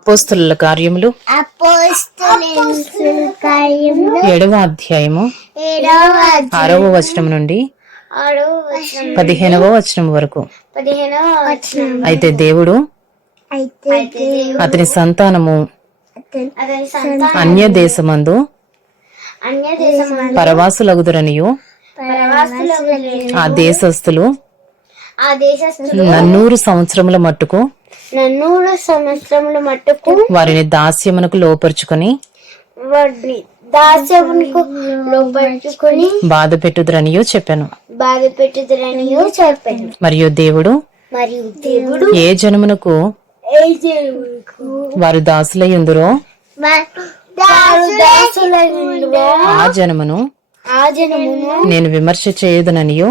అపోస్తుల కార్యములు. ఏడవ అధ్యాయము. ఆరవ వచనం నుండి పదిహేనవ వచనం వరకు. అయితే దేవుడు అతని సంతానము అన్య దేశమందు పరవాసులగుదురనియు. ఆ దేశస్థులు నన్నూరు సంవత్సరముల మట్టుకు నన్నూరు సంవత్సరముల మట్టుకు వారిని దాస్యమునకు లోపరుచుకొని వాడిని దాస్యమునకు లోపరుచుకొని బాధ పెట్టుదురనియో చెప్పాను. బాధ పెట్టుదరని చెప్పాను. మరియు దేవుడు మరియు దేవుడు ఏ జనమునకు ఏ దేవుడుకు వారు వారు దాసులైనగా ఆ జనమును ఆ జనమును నేను విమర్శ చేయదుననియో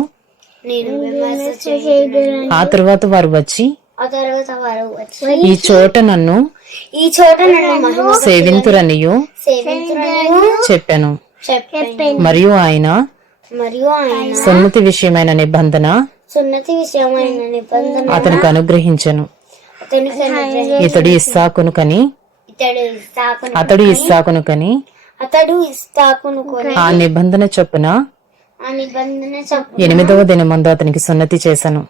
నేను విమర్శ ఆ తరువాత వారు వచ్చి ఆ తర్వాత వారు వచ్చి ఈ చోట నన్ను ఈ చోట నన్ను సేవింతురనియో చెప్పాను. మరియు ఆయన మరియు ఆయన సున్నతి విషయమైన నిబంధన సున్నతి విషయమైన నిబంధన అతనికి అనుగ్రహించను. ఇతడు ఇస్సాకును కని అతడు ఇస్సాకును కని అతడు ఇస్తాకును కొని ఆ నిబంధన చొప్పున ఎనిమిదవ దినమందు అతనికి సున్నతి చేశాను.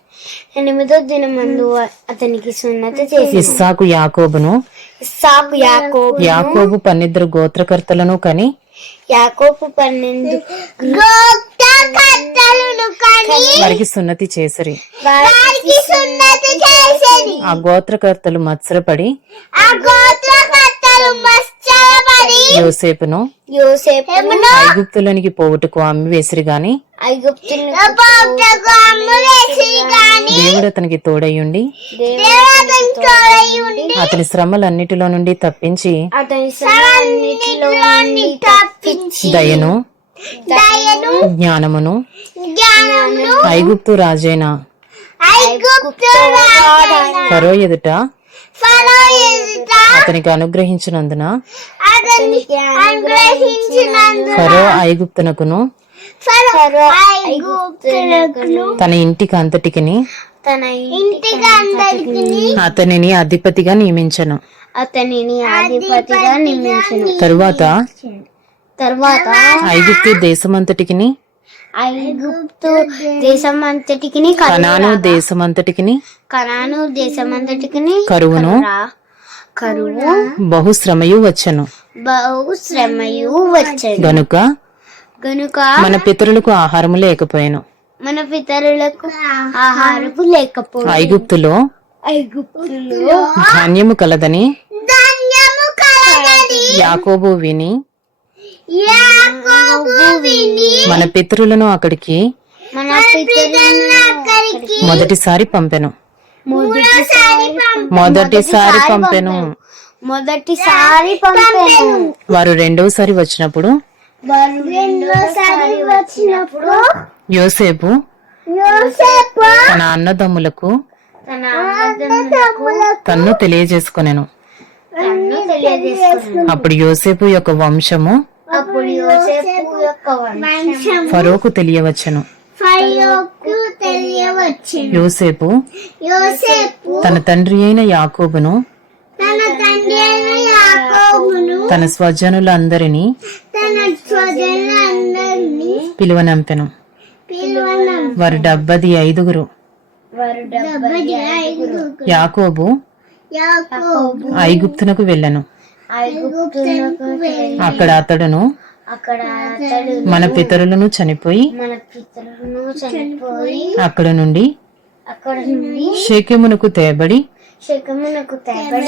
ఎనిమిదో దినమందు అతనికి సున్నతి చేసి ఇస్సాకు యాకోబును ఇస్సాకు యాకోబు యాకోబు పన్నిద్దరు గోత్రకర్తలను కని యాకోబు పన్నెండు గోత్రకర్తలను కని వారికి సున్నతి చేసిరి. వారికి సున్నతి చేసేది ఆ గోత్రకర్తలు మత్సరపడి ఆ మత్సరపడి యోసేపును. ఐగుప్తులోనికి పోగొట్టుకు అమ్మి వేసిరి గాని దేవుడు అతనికి తోడయ్యుండి అతని శ్రమలన్నిటిలో నుండి తప్పించి దయను జ్ఞానమును ఐగుప్తు రాజైన ఫరో ఎదుట అతనికి అనుగ్రహించినందున ఫరో ఐగుప్తునకును తన ఇంటికి అంతటికిని అతనిని అధిపతిగా నియమించను. అతనిని అధిపతిగా నియమించను. తరువాత తర్వాత ఐగుప్తు దేశమంతటికిని ఐగుప్తు దేశం అంతటికి కనాను దేశమంతటికిని? కనాను దేశం అంతటికి కరువును? కరువు బహుశ్రమయు వచ్చను. బహు శ్రమయు వచ్చేది గనుక గనుక మన పితరులకు ఆహారము లేకపోయాను. మన పితరులకు ఆహారపు లేకపో ఐగుప్తులో ఐగుప్తులో ధాన్యము కలదని ధాన్యము విని యాకోబు విని మన పితరులను అక్కడికి మొదటిసారి పంపెను. మొదటిసారి పంపెను. మొదటిసారి పంపాను. వారు రెండవసారి వచ్చినప్పుడు? వారు రెండోసారి వచ్చినప్పుడు? యోసేపు తన అన్నదమ్ములకు తన అన్నదమ్ములకు తన్ను తెలియజేసుకొనెను. అప్పుడు యోసేపు యొక్క వంశము ఫరోకు తెలియవచ్చును. యోసేపు తన తండ్రి అయిన యాకోబును తన స్వజనులందరినీ పిలువనంపెను. వారు డెబ్బది ఐదుగురు. యాకోబు ఐగుప్తునకు వెళ్ళను. అక్కడ అతడును మన పితరులను చనిపోయి అక్కడ నుండి శకమునకు తేబడి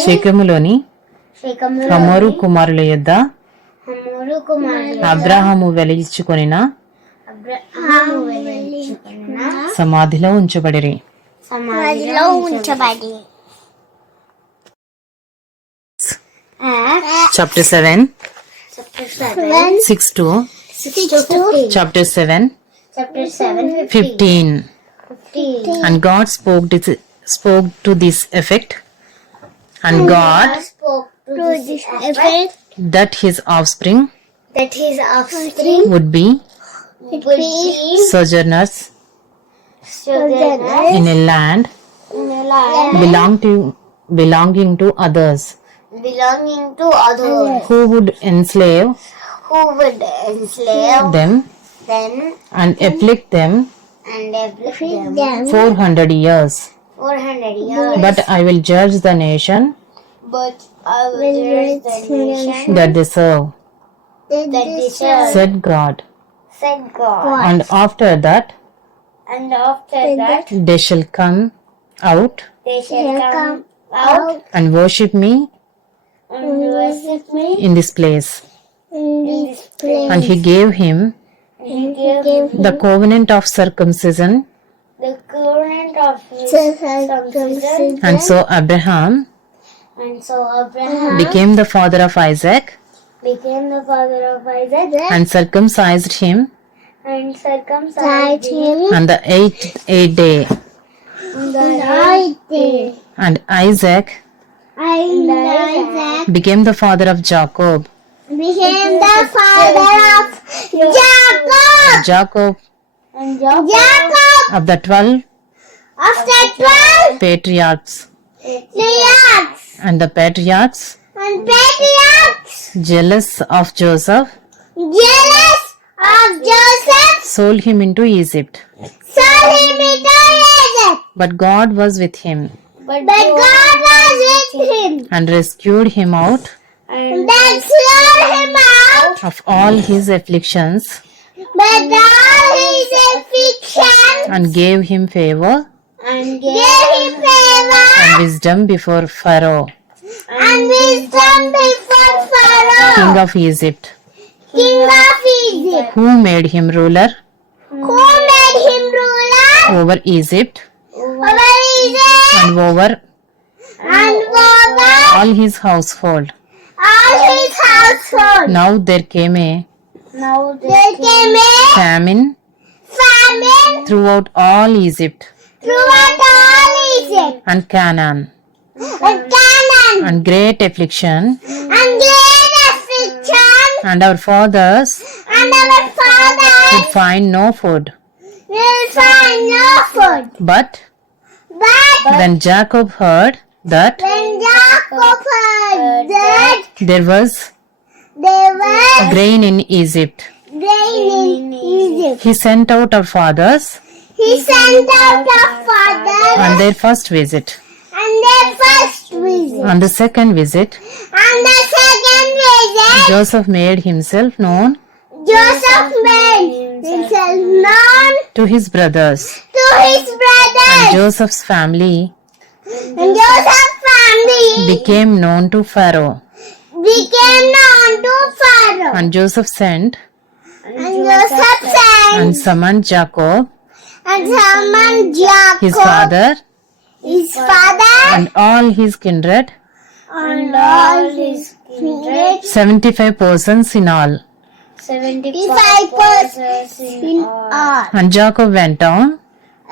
శకములోని హమోరు కుమారుల యొద్ద అబ్రాహము వెలిగించుకొనిన సమాధిలో ఉంచబడిరి. సమాధిలో ఉంచబడి chapter 7 chapter 7 6 to 6 chapter 7 chapter 7 15 15 and god spoke this, spoke to this effect. And god spoke to this effect that his offspring that his offspring would be would be sojourners in a land belong to belonging to others belonging to others who would enslave who would enslave them them and afflict them? and afflict them? 400 years. 400 years. But I will judge the nation. But I will judge the nation. that they serve, that they serve, said God. said God. And after that, And after that, they shall come out they shall come out and worship me and worship me in this place. in this place. And he gave him He gave him the covenant of circumcision. the covenant of circumcision. And so Abraham And so Abraham became the father of Isaac became the father of Isaac and circumcised him and circumcised him on the eighth, eighth day. on the ninth day. And Isaac And Isaac became the father of Jacob. became the father of Jacob. Jacob And Jacob of the twelve of the twelve patriarchs. patriarchs And the patriarchs, and patriarchs jealous of Joseph, jealous of Joseph sold him into Egypt. sold him into Egypt. But God was with him But, God was with him. And rescued him out and then slew him out. of all his afflictions But all his affliction and gave him favor and gave him favor and wisdom before Pharaoh, and wisdom before Pharaoh, king of Egypt, king of Egypt, who made him ruler who made him ruler? over Egypt and over and over all his household. all his household. Now there came a Now there came a famine famine throughout all Egypt throughout all Egypt and Canaan, and Canaan and great affliction, and great affliction and our fathers and our fathers could find no food. will find no food. But But when Jacob heard that when Jacob heard that there was there was grain in Egypt, rain in Egypt, he sent out our fathers he sent out our fathers on their first visit. and their first visit. On the second visit, On the second visit, Joseph made himself known Joseph made himself known to his brothers, to his and Joseph's family and Joseph's family became known to Pharaoh. became known to Pharaoh. And Joseph sent And Joseph sent and summoned Jacob, and summoned Jacob, his father, his father, and all his kindred, and all his kindred. 75 persons in all. Seventy-five persons in all. And Jacob went down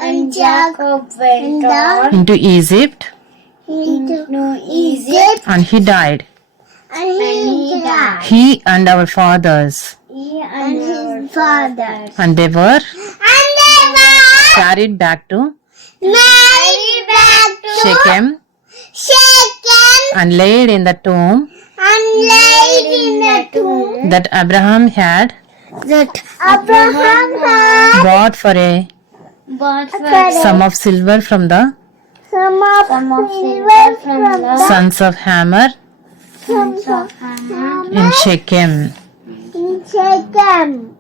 And Jacob went down into Egypt, into Egypt, and he died. and he died. He and our fathers, He and his father. and they were And they were carried back to married back to Shechem Shechem and laid in the tomb and laid in the tomb that Abraham had that Abraham had bought for a bought for sum of silver from the some of silver from the sons of Hammer, sons of Ham in Shechem. in Shechem.